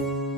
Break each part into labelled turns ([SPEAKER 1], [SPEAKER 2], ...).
[SPEAKER 1] रख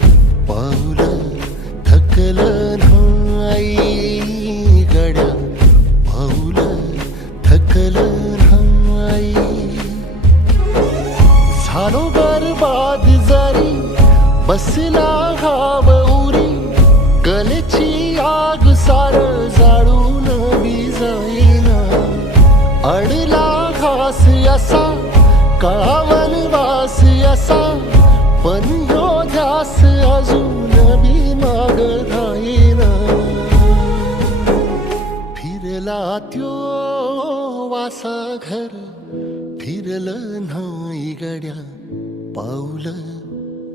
[SPEAKER 1] बसला हाव उरी कलेची आग सार जाळून जाईना अडला घास असा कळावन वास असा. पण ह्यो ध्यास अजून बी माग राहीना फिरला त्यो वासा घर फिरलं नाही गड्या पावलं.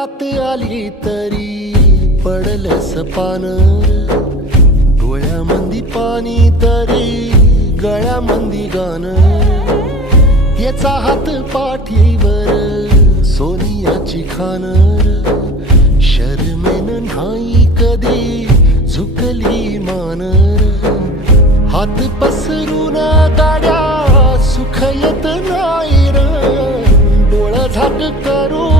[SPEAKER 1] रात आली तरी पडलस पान डोळ्यामंदी पाणी तरी गळ्यामंदी गाण याचा हात पाठीवर सोनियाची खान. शर्मेन नाही कधी झुकली मान. हात पसरून गाड्या सुख येत नाही र. डोळा झाक करू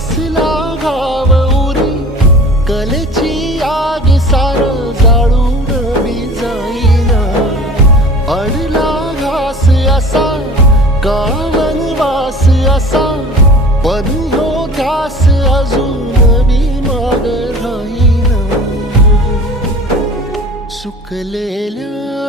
[SPEAKER 1] बसला घाव उरी कलेची आग सार जाळून मी जाईना. अडला घास असा कावन वास असा पण हो घास अजून मी माग राहीना. सुकलेल्या